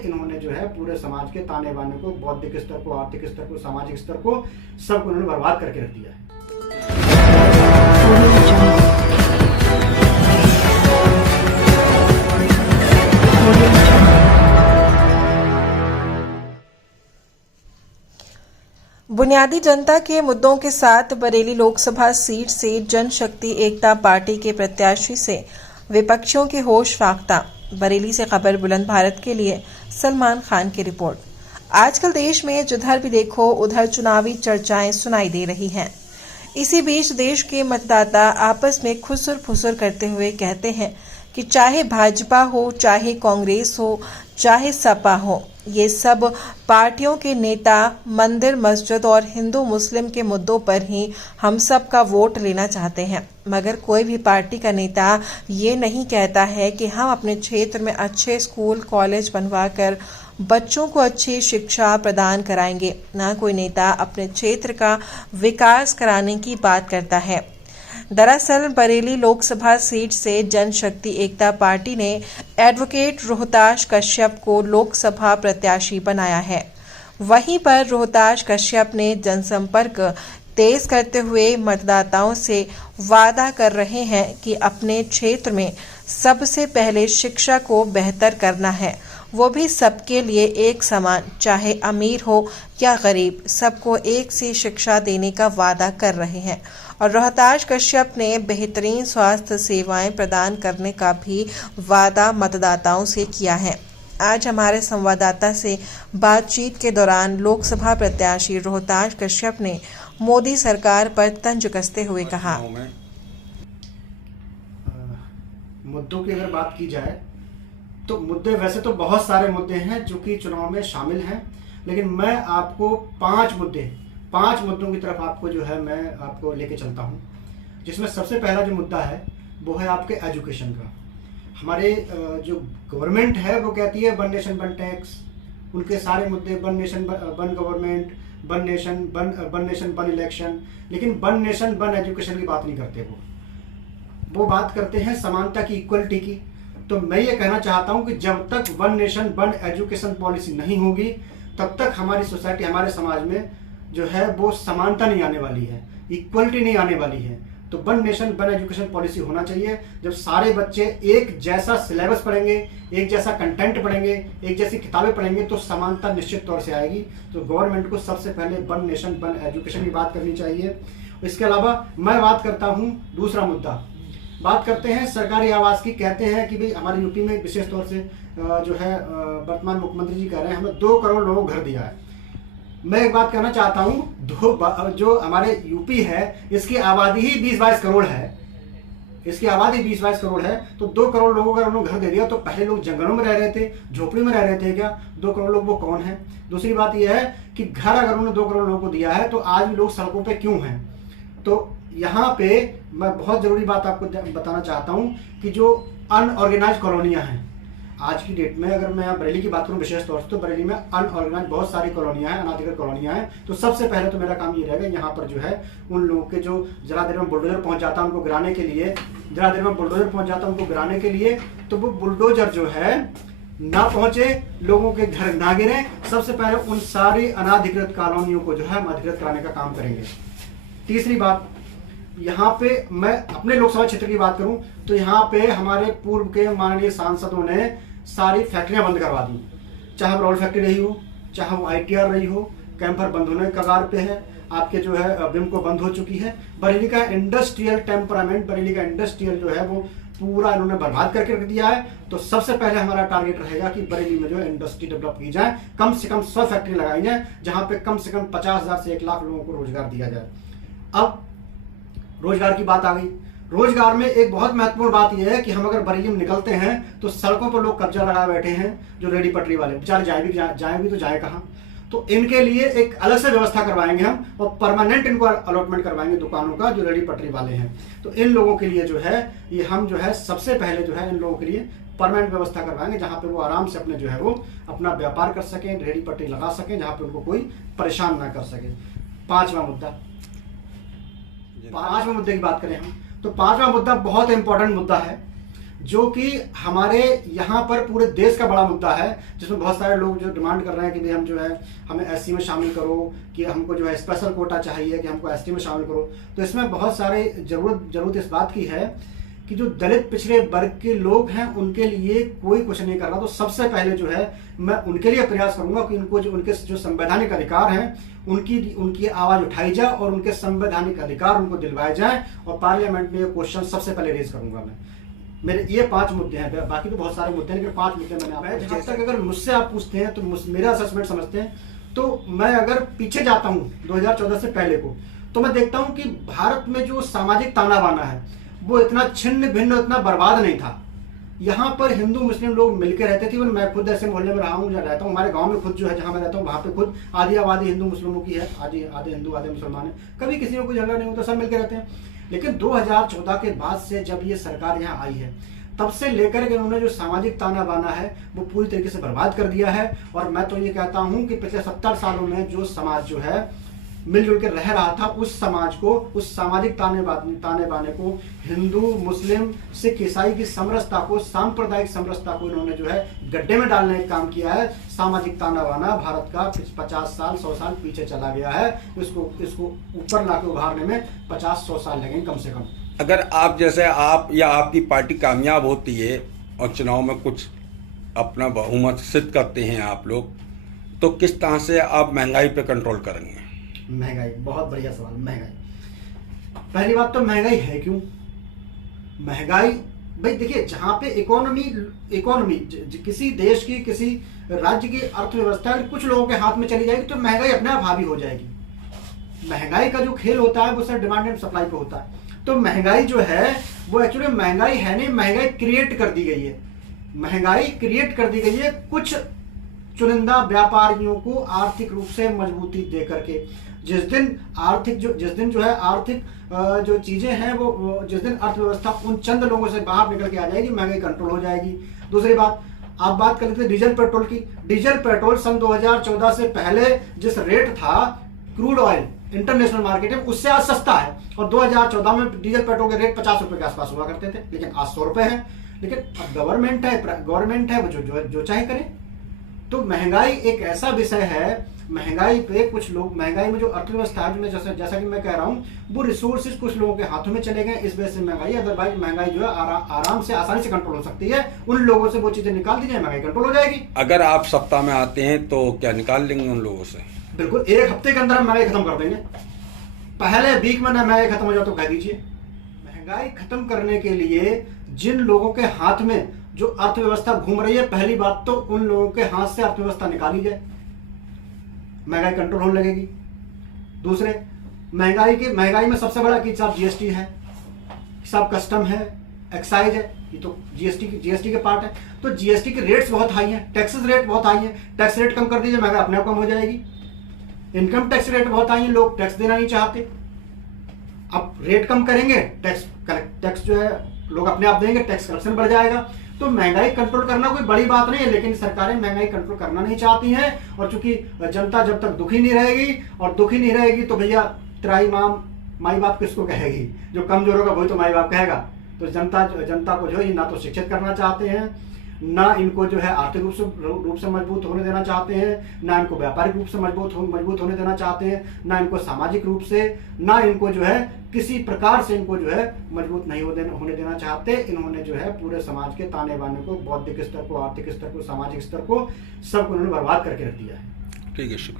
इन्होंने जो है पूरे समाज के ताने बाने को, बौद्धिक स्तर को, आर्थिक स्तर को, सामाजिक स्तर को, सब उन्होंने बर्बाद करके रख दिया है। बुनियादी जनता के मुद्दों के साथ बरेली लोकसभा सीट से जनशक्ति एकता पार्टी के प्रत्याशी से विपक्षियों के होश फाख्ता। बरेली से खबर बुलंद भारत के लिए सलमान खान की रिपोर्ट। आजकल देश में जिधर भी देखो उधर चुनावी चर्चाएं सुनाई दे रही हैं। इसी बीच देश के मतदाता आपस में खुसुर फुसुर करते हुए कहते हैं कि चाहे भाजपा हो, चाहे कांग्रेस हो, चाहे सपा हो, ये सब पार्टियों के नेता मंदिर, मस्जिद और हिंदू मुस्लिम के मुद्दों पर ही हम सब का वोट लेना चाहते हैं। मगर कोई भी पार्टी का नेता ये नहीं कहता है कि हम अपने क्षेत्र में अच्छे स्कूल कॉलेज बनवाकर बच्चों को अच्छी शिक्षा प्रदान कराएंगे। ना कोई नेता अपने क्षेत्र का विकास कराने की बात करता है। दरअसल बरेली लोकसभा सीट से जनशक्ति एकता पार्टी ने एडवोकेट रोहताश कश्यप को लोकसभा प्रत्याशी बनाया है। वहीं पर रोहताश कश्यप ने जनसंपर्क तेज करते हुए मतदाताओं से वादा कर रहे हैं कि अपने क्षेत्र में सबसे पहले शिक्षा को बेहतर करना है, वो भी सबके लिए एक समान, चाहे अमीर हो या गरीब, सबको एक सी शिक्षा देने का वादा कर रहे हैं। और रोहताश कश्यप ने बेहतरीन स्वास्थ्य सेवाएं प्रदान करने का भी वादा मतदाताओं से किया है। आज हमारे संवाददाता से बातचीत के दौरान लोकसभा प्रत्याशी रोहताश कश्यप ने मोदी सरकार पर तंज कसते हुए कहा, मुद्दों की अगर बात की जाए तो मुद्दे वैसे तो बहुत सारे मुद्दे हैं जो कि चुनाव में शामिल हैं, लेकिन मैं आपको पांच मुद्दों की तरफ आपको जो है मैं आपको लेके चलता हूं, जिसमें सबसे पहला जो मुद्दा है वो है आपके एजुकेशन का। हमारे जो गवर्नमेंट है वो कहती है वन नेशन वन टैक्स, उनके सारे मुद्दे one nation one government, one nation one election, लेकिन वन नेशन वन एजुकेशन की बात नहीं करते। वो बात करते हैं समानता की, इक्वलिटी की। तो मैं ये कहना चाहता हूं कि जब तक one nation one education policy नहीं होगी तब तक हमारी सोसाइटी, हमारे समाज में जो है वो समानता नहीं आने वाली है, इक्वलिटी नहीं आने वाली है। तो one nation one education policy होना चाहिए। जब सारे बच्चे एक जैसा सिलेबस पढ़ेंगे, एक जैसा कंटेंट पढ़ेंगे, एक जैसी किताबें पढ़ेंगे तो समानता निश्चित तौर से आएगी। तो गवर्नमेंट को सबसे पहले वन नेशन वन एजुकेशन की बात करनी चाहिए। इसके अलावा मैं बात करता हूँ दूसरा मुद्दा, बात करते हैं सरकारी आवास की। कहते हैं कि भाई हमारे यूपी में विशेष तौर से जो है वर्तमान मुख्यमंत्री जी कह रहे हैं हमें 2 करोड़ लोगों को घर दिया है। मैं एक बात कहना चाहता हूँ, जो हमारे यूपी है इसकी आबादी ही 20-22 करोड़ है, इसकी आबादी 20-22 करोड़ है। तो 2 करोड़ लोगों का उन्होंने घर दे दिया, तो पहले लोग जंगलों में रह रहे थे, झोपड़ी में रह रहे थे क्या? 2 करोड़ लोग वो कौन है? दूसरी बात यह है कि घर अगर उन्होंने 2 करोड़ लोगों को दिया है तो आज भी लोग सड़कों पर क्यों हैं? तो यहाँ पे मैं बहुत जरूरी बात आपको बताना चाहता हूँ कि जो अनऑर्गेनाइज कॉलोनियाँ हैं आज की डेट में, अगर मैं बरेली की बात करूं विशेष तौर से, तो बरेली में अनऑर्गेनाइज बहुत सारी कॉलोनियां हैं, अनाधिकृत कॉलोनियां हैं। तो सबसे पहले तो मेरा काम ये रहेगा यहाँ पर जो है उन लोगों के जो जरा देर में बुलडोजर पहुंच जाता है उनको गिराने के लिए, तो वो बुलडोजर जो है ना पहुंचे, लोगों के घर ना गिरे। सबसे पहले उन सारी अनाधिकृत कॉलोनियों को जो है हम अधिकृत कराने का काम करेंगे। तीसरी बात, यहाँ पे मैं अपने लोकसभा क्षेत्र की बात करूं तो यहाँ पे हमारे पूर्व के माननीय सांसदों ने सारी फैक्ट्रियां बंद करवा दी, चाहे वो रॉड फैक्ट्री रही हो, चाहे वो ITR रही हो, कैंपर बंद होने के कगार पे है, आपके जो है बिमको बंद हो चुकी है। बरेली का इंडस्ट्रियल टेम्परामेंट, बरेली का इंडस्ट्रियल जो है वो पूरा इन्होंने बर्बाद करके रख दिया है। तो सबसे पहले हमारा टारगेट रहेगा कि बरेली में जो है इंडस्ट्री डेवलप की जाए, कम से कम 100 फैक्ट्री लगाई जाए, जहां पे कम से कम 50,000 से 1 लाख लोगों को रोजगार दिया जाए। अब रोजगार की बात आ गई। रोजगार में एक बहुत महत्वपूर्ण बात यह है कि हम अगर बरेली में निकलते हैं तो सड़कों पर लोग कब्जा लगाए बैठे हैं, जो रेडी पटरी वाले बेचारे जाए भी तो जाए कहाँ? तो इनके लिए एक अलग से व्यवस्था करवाएंगे हम, और परमानेंट इनको अलॉटमेंट करवाएंगे दुकानों का, जो रेडी पटरी वाले हैं। तो इन लोगों के लिए जो है ये हम जो है सबसे पहले जो है इन लोगों के लिए परमानेंट व्यवस्था करवाएंगे, जहां पे वो आराम से अपने जो है वो अपना व्यापार कर सकें, रेडी पटरी लगा सकें, जहां पे उनको कोई परेशान ना कर सके। पांचवा मुद्दे की बात करें हम तो पांचवा मुद्दा बहुत इंपॉर्टेंट मुद्दा है। जो कि हमारे यहाँ पर पूरे देश का बड़ा मुद्दा है, जिसमें बहुत सारे लोग जो डिमांड कर रहे हैं कि भाई हम जो है हमें एससी में शामिल करो, कि हमको जो है स्पेशल कोटा चाहिए, कि हमको एसटी में शामिल करो। तो इसमें बहुत सारे जरूरत इस बात की है कि जो दलित पिछड़े वर्ग के लोग हैं उनके लिए कोई कुछ नहीं कर रहा। तो सबसे पहले जो है मैं उनके लिए प्रयास करूंगा कि उनके जो संवैधानिक अधिकार हैं उनकी आवाज उठाई जाए और उनके संवैधानिक अधिकार उनको दिलवाए जाए, और पार्लियामेंट में ये क्वेश्चन सबसे पहले रेज करूंगा मैं। मेरे ये 5 मुद्दे हैं, बाकी तो बहुत सारे मुद्दे हैं, लेकिन 5 मुद्दे मैंने जहां तक अगर मुझसे आप पूछते हैं तो मेरा असेसमेंट समझते हैं, तो मैं अगर पीछे जाता हूं 2014 से पहले को, तो मैं देखता हूं कि भारत में जो सामाजिक ताना बाना है वो इतना छिन्न भिन्न, इतना बर्बाद नहीं था। यहाँ पर हिंदू मुस्लिम लोग मिलकर रहते थे। मैं खुद ऐसे मोहल्ले में रहा हूँ, जहाँ रहता हूँ, हमारे गांव में खुद जो है जहाँ मैं रहता हूँ वहाँ पे खुद आधी आबादी हिंदू मुस्लिमों की है, आधे हिंदू आधे मुसलमान है। कभी किसी में कोई झगड़ा नहीं होता, सब मिलकर रहते हैं। लेकिन 2014 के बाद से जब ये सरकार यहाँ आई है, तब से लेकर के उन्होंने जो सामाजिक ताना बाना है वो पूरी तरीके से बर्बाद कर दिया है। और मैं तो ये कहता हूँ कि पिछले 70 सालों में जो समाज जो है मिलजुल कर रह रहा था, उस समाज को, उस सामाजिक ताने बाने को, हिंदू मुस्लिम सिख ईसाई की समरसता को, सांप्रदायिक समरसता को इन्होंने जो है गड्ढे में डालने का काम किया है। सामाजिक ताना बाना भारत का 50 साल 100 साल पीछे चला गया है। इसको ऊपर लाके उभारने में 50-100 साल लगेंगे कम से कम। अगर आप जैसे आप या आपकी पार्टी कामयाब होती है और चुनाव में कुछ अपना बहुमत सिद्ध करते हैं आप लोग, तो किस तरह से आप महंगाई पे कंट्रोल करेंगे? महंगाई, बहुत बढ़िया सवाल। महंगाई, पहली बात तो महंगाई है क्यों? महंगाई भाई देखिए, जहां पे इकोनॉमी किसी देश की, किसी राज्य की अर्थव्यवस्था कुछ लोगों के हाथ में चली जाएगी तो महंगाई अपने आप हावी हो जाएगी। महंगाई का जो खेल होता है वो सिर्फ डिमांड एंड सप्लाई पे होता है। तो महंगाई जो है वो एक्चुअली महंगाई है नहीं, महंगाई क्रिएट कर दी गई है। महंगाई क्रिएट कर दी गई है कुछ चुनिंदा व्यापारियों को आर्थिक रूप से मजबूती दे करके। जिस दिन जो है आर्थिक जो चीजें हैं वो जिस दिन अर्थव्यवस्था उन चंद लोगों से बाहर निकल के आ जाएगी, महंगाई कंट्रोल हो जाएगी। दूसरी बात, आप बात कर लेते हैं डीजल पेट्रोल की। डीजल पेट्रोल सन 2014 से पहले जिस रेट था क्रूड ऑयल इंटरनेशनल मार्केट में, उससे आज सस्ता है। और 2014 में डीजल पेट्रोल के रेट 50 रुपए के आसपास हुआ करते थे, लेकिन आज 100 रुपए है। लेकिन अब गवर्नमेंट है वो जो चाहे करे। तो महंगाई एक ऐसा विषय है, महंगाई पे कुछ लोग, महंगाई में जो अर्थव्यवस्था है, जैसा कि मैं कह रहा हूँ, वो रिसोर्सेज कुछ लोगों के हाथों में चले गए, इस वजह से महंगाई। अदरवाइज महंगाई जो है आराम से, आसानी से कंट्रोल हो सकती है। उन लोगों से वो चीजें निकाल दी जाए, महंगाई कंट्रोल हो जाएगी। अगर आप सत्ता में आते हैं तो क्या निकाल लेंगे उन लोगों से? बिल्कुल, 1 हफ्ते के अंदर हम महंगाई खत्म कर देंगे। पहले वीक में ना महंगाई खत्म हो जाए तो कह दीजिए। महंगाई खत्म करने के लिए जिन लोगों के हाथ में जो अर्थव्यवस्था घूम रही है, पहली बात तो उन लोगों के हाथ से अर्थव्यवस्था निकाली जाए, महंगाई कंट्रोल होने लगेगी। दूसरे, महंगाई में सबसे बड़ा कि साहब जीएसटी है, साहब कस्टम है, एक्साइज है, ये तो जीएसटी के पार्ट है। तो जीएसटी के रेट्स बहुत हाई हैं, टैक्सेस रेट बहुत हाई हैं। टैक्स रेट कम कर दीजिए, महंगाई अपने आप कम हो जाएगी। इनकम टैक्स रेट बहुत हाई है, लोग टैक्स देना नहीं चाहते। अब रेट कम करेंगे, टैक्स जो है लोग अपने आप देंगे, टैक्स कलेक्शन बढ़ जाएगा। तो महंगाई कंट्रोल करना कोई बड़ी बात नहीं है, लेकिन सरकारें महंगाई कंट्रोल करना नहीं चाहती हैं। और चूंकि जनता जब तक दुखी नहीं रहेगी, और दुखी नहीं रहेगी तो भैया त्राई माई बाप किसको कहेगी? जो कमजोर होगा वही तो माई बाप कहेगा। तो जनता को जो है ना तो शिक्षित करना चाहते हैं, ना इनको जो है आर्थिक रूप से मजबूत होने देना चाहते हैं, ना इनको व्यापारिक रूप से मजबूत होने देना चाहते हैं, ना इनको सामाजिक रूप से, ना इनको जो है किसी प्रकार से इनको जो है मजबूत नहीं होने देना चाहते। इन्होंने जो है पूरे समाज के ताने बाने को, बौद्धिक स्तर को, आर्थिक स्तर को, सामाजिक स्तर को, सबको इन्होंने बर्बाद करके रख दिया है। ठीक है, शुक्रिया।